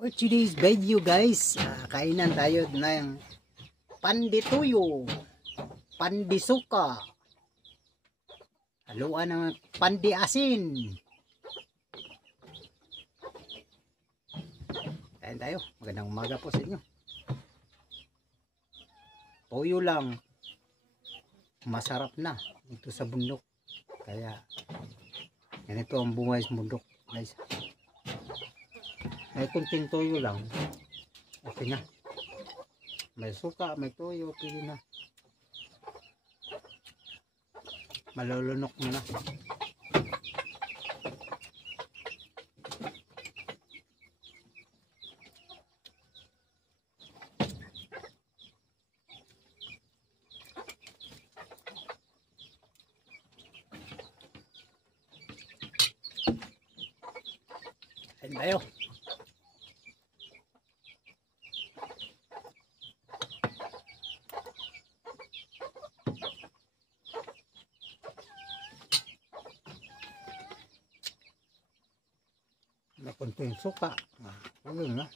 For today's video guys, kainan tayo ng pandituyo, pandisuka, haluan ng pandi asin. Kain tayo, magandang umaga po sa inyo. Toyo lang, masarap na ito sa bundok. Kaya ganito ang bunga sa bundok guys. May kunting toyo lang, okay na. May suka, may toyo, pili na. Malulunok mo na. Ayan tayo. May konting suka, yun na.